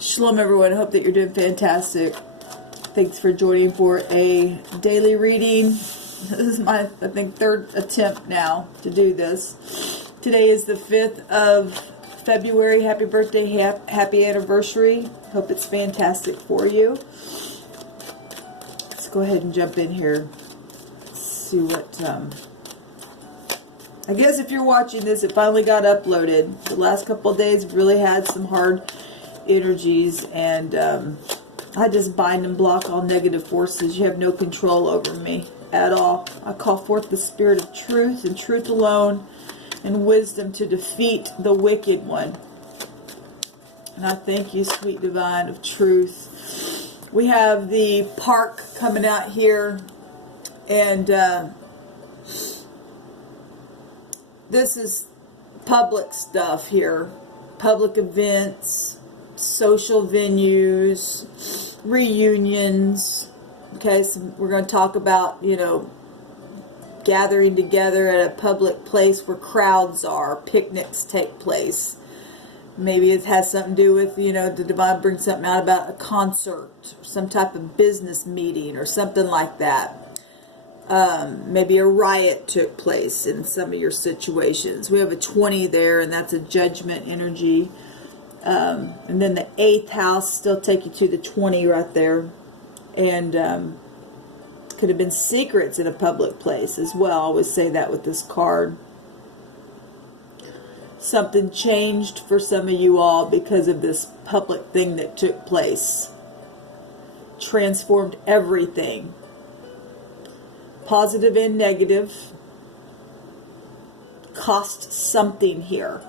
Shalom everyone, I hope that you're doing fantastic. Thanks for joining for a daily reading. This is my, I think, third attempt now to do this. Today is the 5th of February. Happy birthday, happy anniversary. Hope it's fantastic for you. Let's go ahead and jump in here. See what, I guess if you're watching this, it finally got uploaded. The last couple of days really had some hard energies, and I just bind and block all negative forces. You have no control over me at all. I call forth the spirit of truth and truth alone and wisdom to defeat the wicked one. And I thank you, sweet divine of truth. We have the park coming out here, and this is public stuff here. Public events, social venues, reunions. Okay, so we're going to talk about, you know, gathering together at a public place where crowds are, picnics take place. Maybe it has something to do with, you know, the divine brings something out about a concert, or some type of business meeting or something like that. Maybe a riot took place in some of your situations. We have a 20 there, and that's a judgment energy. And then the 8th house still take you to the 20 right there. And could have been secrets in a public place as well. I always say that with this card. Something changed for some of you all because of this public thing that took place. Transformed everything. Positive and negative. Cost something here.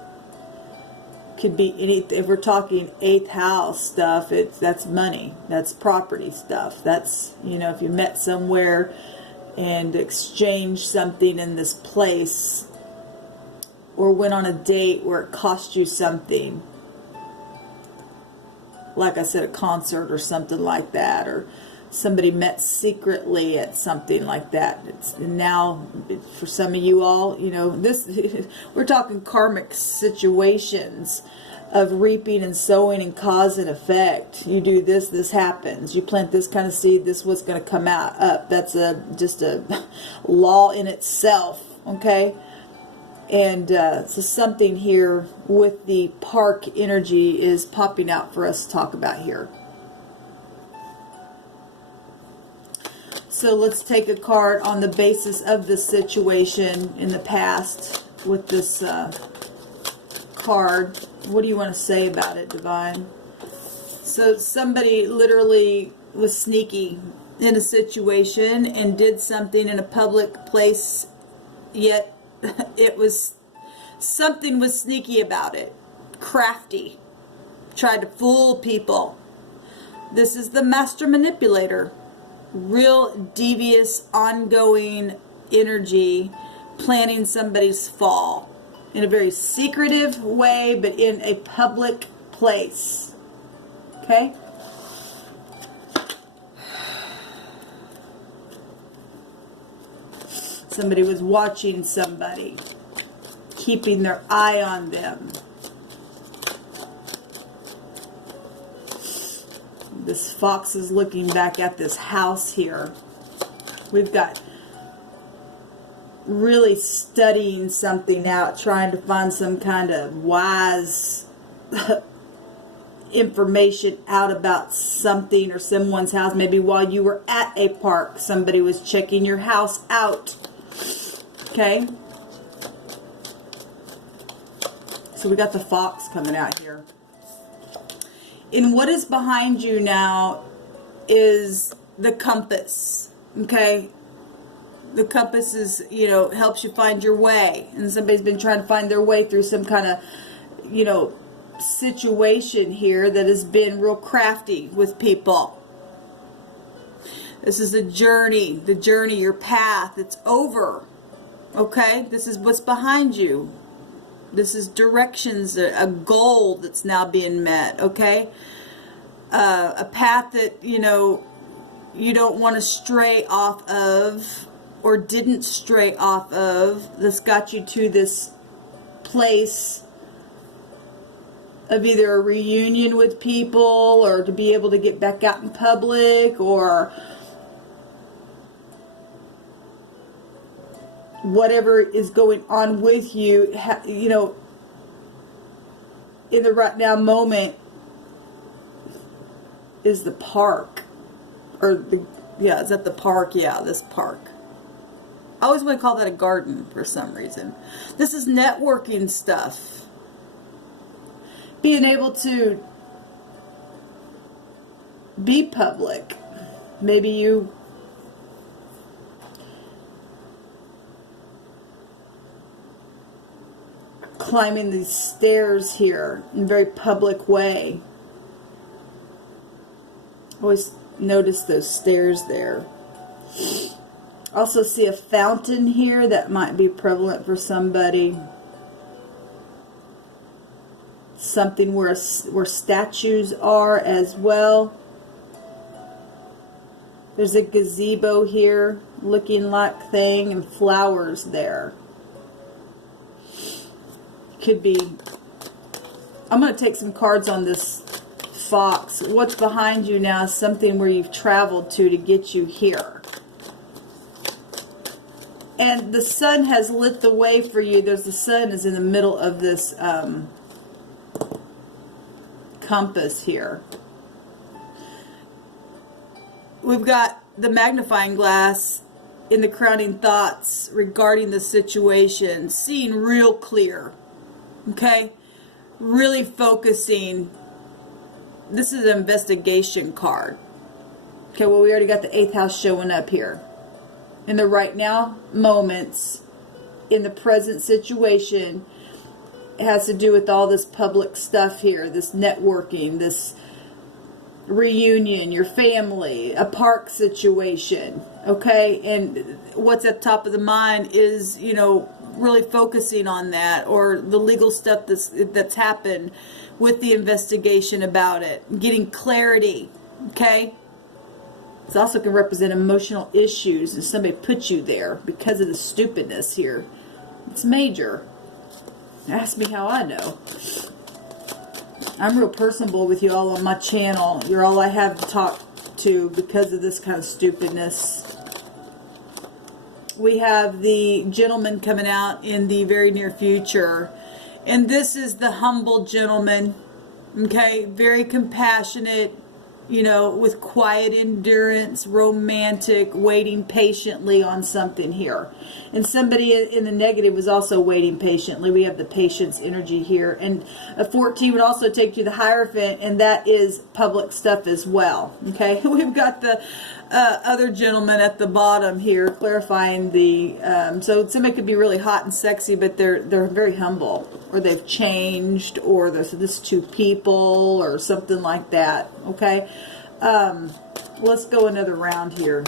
Could be anything. If we're talking 8th house stuff, that's money, that's property stuff, that's, you know, if you met somewhere and exchanged something in this place, or went on a date where it cost you something, like I said, a concert or something like that, or somebody met secretly at something like that. It's now, for some of you all, you know, this we're talking karmic situations of reaping and sowing and cause and effect. You do this, this happens. You plant this kind of seed, this is what's going to come out up. That's just a law in itself, okay? And so something here with the park energy is popping out for us to talk about here. So let's take a card on the basis of the situation in the past with this card. What do you want to say about it, Divine? So somebody literally was sneaky in a situation and did something in a public place, yet it was, something was sneaky about it. Crafty. Tried to fool people. This is the master manipulator. Real devious, ongoing energy, planning somebody's fall in a very secretive way, but in a public place. Okay? Somebody was watching somebody, keeping their eye on them. This fox is looking back at this house here. We've got really studying something out, trying to find some kind of wise information out about something or someone's house. Maybe while you were at a park, somebody was checking your house out. Okay? So we got the fox coming out here. And what is behind you now is the compass, okay? The compass is, you know, helps you find your way. And somebody's been trying to find their way through some kind of, you know, situation here that has been real crafty with people. This is a journey, the journey, your path, it's over, okay? This is what's behind you. This is directions, a goal that's now being met, okay? A path that, you know, you don't want to stray off of, or didn't stray off of, that's got you to this place of either a reunion with people, or to be able to get back out in public, or whatever is going on with you, you know, in the right now moment is the park. Or the, yeah, is that the park? Yeah, this park. I always want to call that a garden for some reason. This is networking stuff. Being able to be public. Maybe you climbing these stairs here in a very public way. Always notice those stairs there. Also see a fountain here that might be prevalent for somebody. Something where statues are as well. There's a gazebo here looking like thing, and flowers there. Could be, I'm going to take some cards on this fox. What's behind you now is something where you've traveled to get you here. And the sun has lit the way for you. The sun is in the middle of this compass here. We've got the magnifying glass in the crowning thoughts regarding the situation, seeing real clear. Okay? Really focusing. This is an investigation card. Okay, well, we already got the 8th house showing up here. In the right now moments, in the present situation, it has to do with all this public stuff here, this networking, this reunion, your family, a park situation, okay? And what's at the top of the mind is, you know, really focusing on that, or the legal stuff that's happened with the investigation about it, getting clarity, okay? It also can represent emotional issues, and somebody put you there because of the stupidness here. It's major. Ask me how I know. I'm real personable with you all on my channel. You're all I have to talk to because of this kind of stupidness. We have the gentleman coming out in the very near future. And this is the humble gentleman. Okay, very compassionate, you know, with quiet endurance, romantic, waiting patiently on something here. And somebody in the negative was also waiting patiently. We have the patience energy here. And a 14 would also take you to the Hierophant, and that is public stuff as well. Okay, we've got the other gentleman at the bottom here clarifying the, so somebody could be really hot and sexy, but they're very humble, or they've changed, or there's two people, or something like that. Okay, let's go another round here.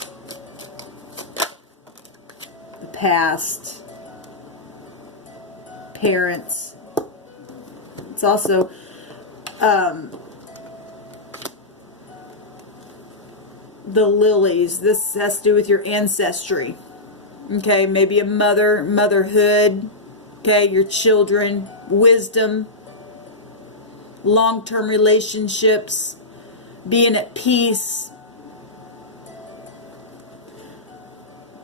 The past, parents. It's also the lilies. This has to do with your ancestry. Okay, maybe a motherhood. Okay, your children, wisdom, long-term relationships, being at peace.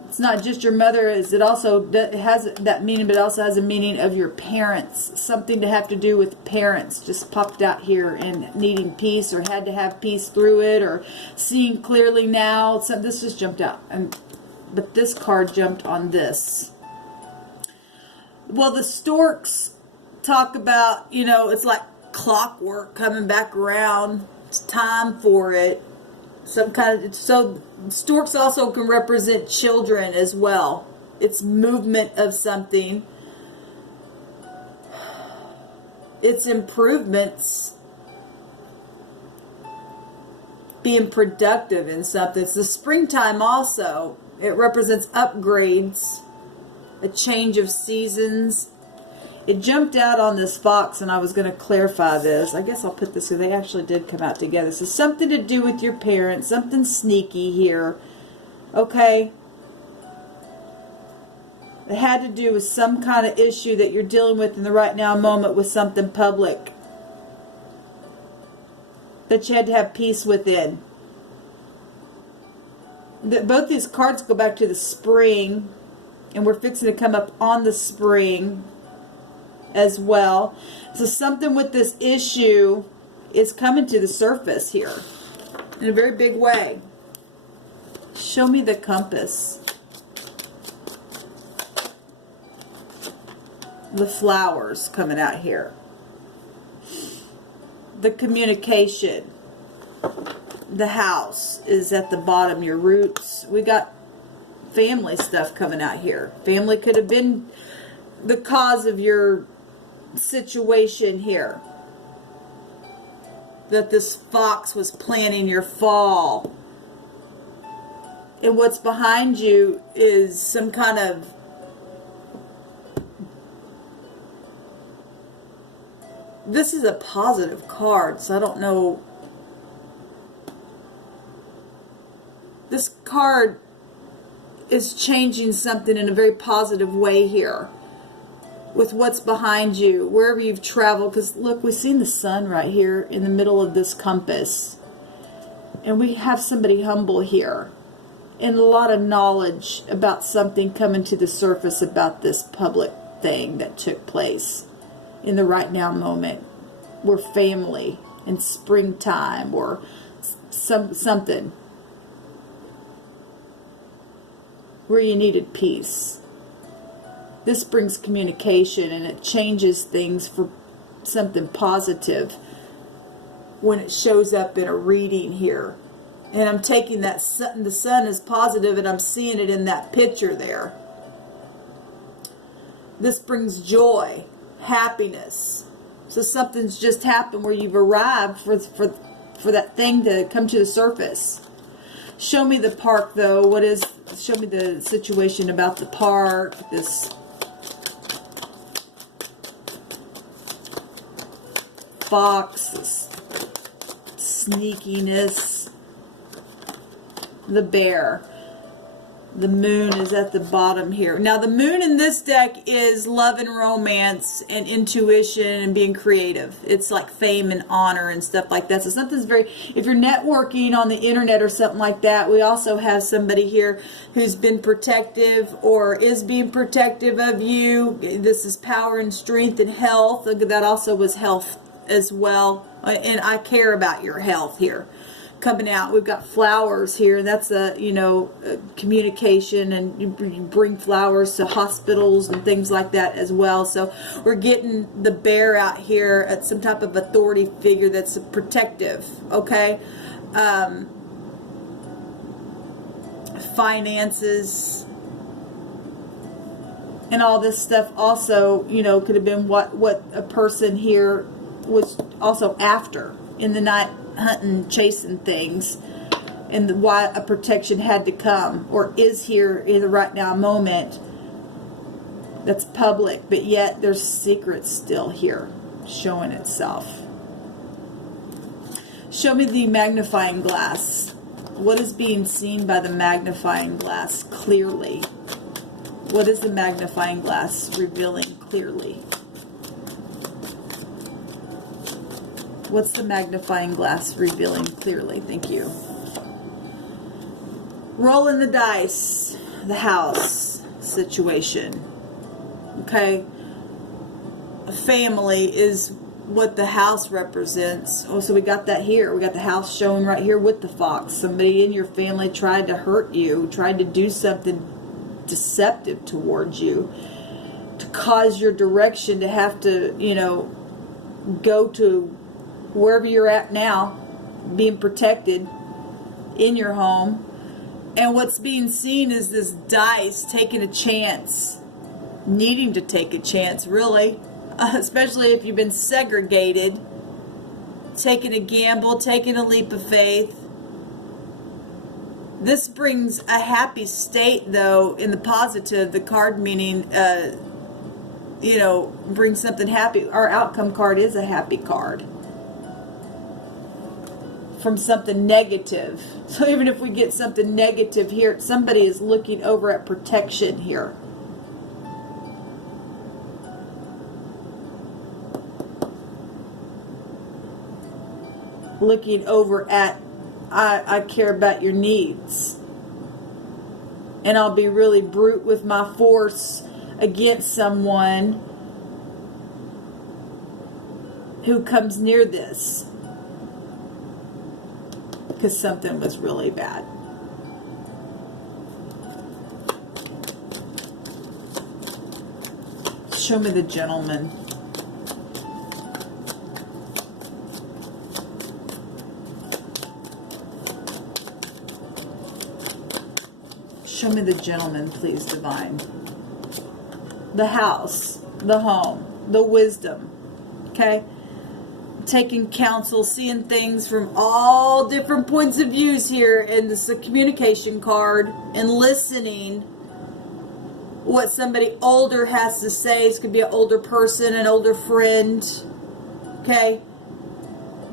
It's not just your mother, it also has that meaning, but it also has a meaning of your parents. Something to have to do with parents just popped out here, and needing peace, or had to have peace through it, or seeing clearly now. So this just jumped out, but this card jumped on this. Well, the storks talk about, you know, it's like clockwork coming back around. It's time for it. Some kind of, so storks also can represent children as well. It's movement of something. It's improvements. Being productive in something. It's the springtime also. It represents upgrades. A change of seasons. It jumped out on this fox, and I was going to clarify this. I guess I'll put this, because they actually did come out together. So something to do with your parents, something sneaky here. Okay? It had to do with some kind of issue that you're dealing with in the right now moment with something public. that you had to have peace within. Both these cards go back to the spring, and we're fixing to come up on the spring as well. So something with this issue is coming to the surface here in a very big way. Show me the compass. The flowers coming out here. The communication. The house is at the bottom, your roots. We got family stuff coming out here. Family could have been the cause of your situation here. That this fox was planning your fall. And what's behind you is some kind of this is a positive card, so I don't know. This card is changing something in a very positive way here with what's behind you, wherever you've traveled. Because look, we've seen the sun right here in the middle of this compass. And we have somebody humble here. And a lot of knowledge about something coming to the surface about this public thing that took place in the right now moment. We're family in springtime or something where you needed peace. This brings communication, and it changes things for something positive when it shows up in a reading here. And I'm taking that sun, the sun is positive, and I'm seeing it in that picture there. This brings joy, happiness. So something's just happened where you've arrived for that thing to come to the surface. Show me the park, though. Show me the situation about the park. This fox, this sneakiness. The bear. The moon is at the bottom here. Now, the moon in this deck is love and romance and intuition and being creative. It's like fame and honor and stuff like that. So something's very, if you're networking on the internet or something like that, we also have somebody here who's been protective or is being protective of you. This is power and strength and health. That also was health as well. And I care about your health here. Coming out, we've got flowers here. That's a communication, and you bring flowers to hospitals and things like that as well. So we're getting the bear out here at some type of authority figure that's protective. Okay, finances and all this stuff also, could have been what a person here was also after in the night, hunting, chasing things, and why a protection had to come or is here in the right now moment that's public, but yet there's secrets still here showing itself. Show me the magnifying glass. What is being seen by the magnifying glass clearly? What is the magnifying glass revealing clearly? What's the magnifying glass revealing clearly? Thank you. Rolling the dice. The house situation. Okay. A family is what the house represents. Oh, so we got that here. We got the house showing right here with the fox. Somebody in your family tried to hurt you, tried to do something deceptive towards you to cause your direction to have to, go to wherever you're at now, being protected in your home. And what's being seen is this dice taking a chance, needing to take a chance, really, especially if you've been segregated, taking a gamble, taking a leap of faith. This brings a happy state, though, in the positive, the card meaning, brings something happy. Our outcome card is a happy card from something negative. So even if we get something negative here, somebody is looking over at protection here. looking over at, I care about your needs. And I'll be really brute with my force against someone who comes near this. Because something was really bad. Show me the gentleman. Show me the gentleman, please, divine. The house, the home, the wisdom. Okay? Taking counsel, seeing things from all different points of views here. And this is a communication card. And listening what somebody older has to say. This could be an older person, an older friend. Okay?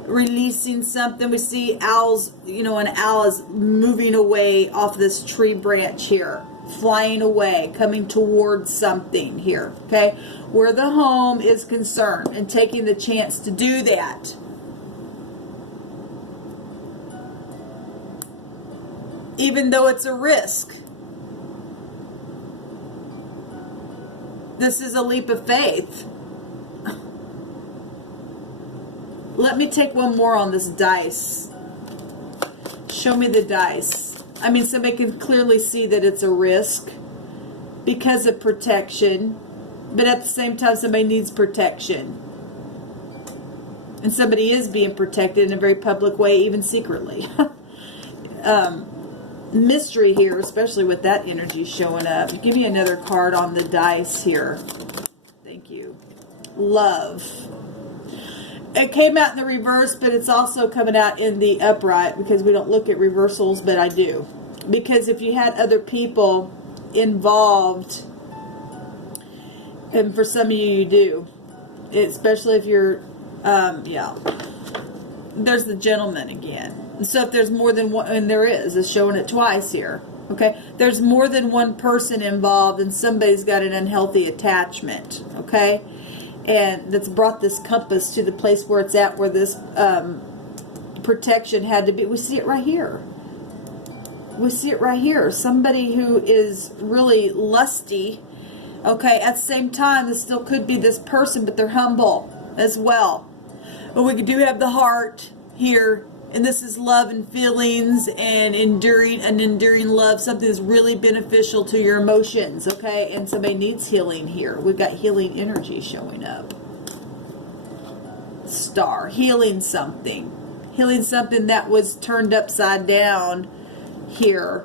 Releasing something. We see owls, an owl is moving away off this tree branch here. Flying away, coming towards something here. Okay? Where the home is concerned and taking the chance to do that. Even though it's a risk. This is a leap of faith. Let me take one more on this dice. Show me the dice. I mean, somebody can clearly see that it's a risk because of protection. But at the same time, somebody needs protection. And somebody is being protected in a very public way, even secretly. Mystery here, especially with that energy showing up. Give me another card on the dice here. Thank you. Love. It came out in the reverse, but it's also coming out in the upright because we don't look at reversals, but I do. Because if you had other people involved, and for some of you, you do, especially if you're, yeah. There's the gentleman again. So if there's more than one, and there is, it's showing it twice here. Okay, there's more than one person involved, and somebody's got an unhealthy attachment. Okay, and that's brought this compass to the place where it's at, where this protection had to be. We see it right here. We see it right here. Somebody who is really lusty. Okay, at the same time, this still could be this person, but they're humble as well. But we do have the heart here. And this is love and feelings and enduring love. Something that's really beneficial to your emotions, okay? And somebody needs healing here. We've got healing energy showing up. Star. Healing something. Healing something that was turned upside down here.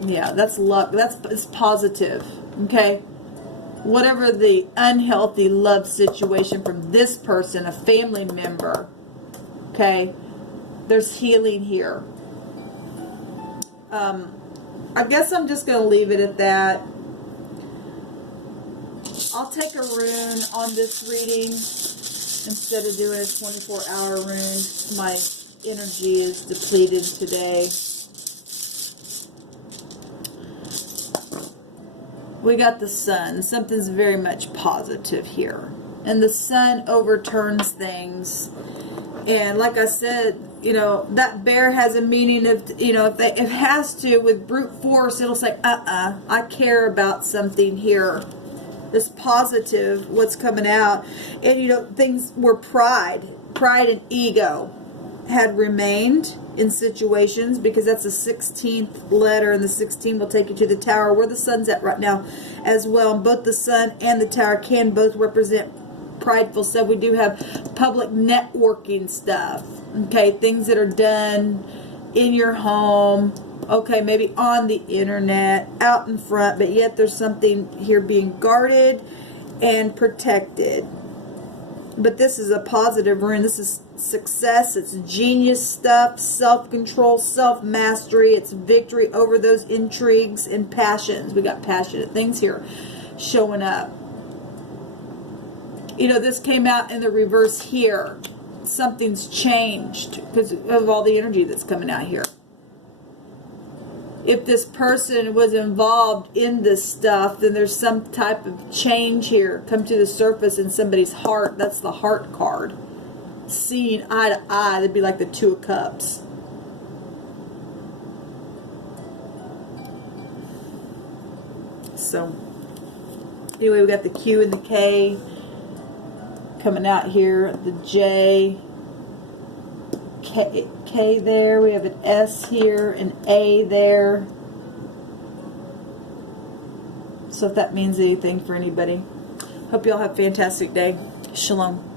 Yeah, that's luck. It's positive, okay? Whatever the unhealthy love situation from this person, a family member, okay, there's healing here. I guess I'm just going to leave it at that. I'll take a rune on this reading instead of doing a 24-hour rune. My energy is depleted today. We got the sun. Something's very much positive here. And the sun overturns things. And like I said, that bear has a meaning of, if it has to, with brute force, it'll say, I care about something here. This positive, what's coming out. And, things were pride and ego had remained in situations, because that's the 16th letter, and the 16 will take you to the tower where the sun's at right now as well. And both the sun and the tower can both represent prideful stuff. We do have public networking stuff, okay, things that are done in your home, okay, maybe on the internet, out in front, but yet there's something here being guarded and protected. But this is a positive rune. This is success. It's genius stuff, self-control, self-mastery. It's victory over those intrigues and passions. We got passionate things here showing up. This came out in the reverse here. Something's changed because of all the energy that's coming out here. If this person was involved in this stuff, then there's some type of change here come to the surface in somebody's heart. That's the heart card. seeing eye to eye. That'd be like the Two of Cups. So, anyway, we got the Q and the K coming out here. The J, K there. We have an S here, an A there. So if that means anything for anybody. Hope you all have a fantastic day. Shalom.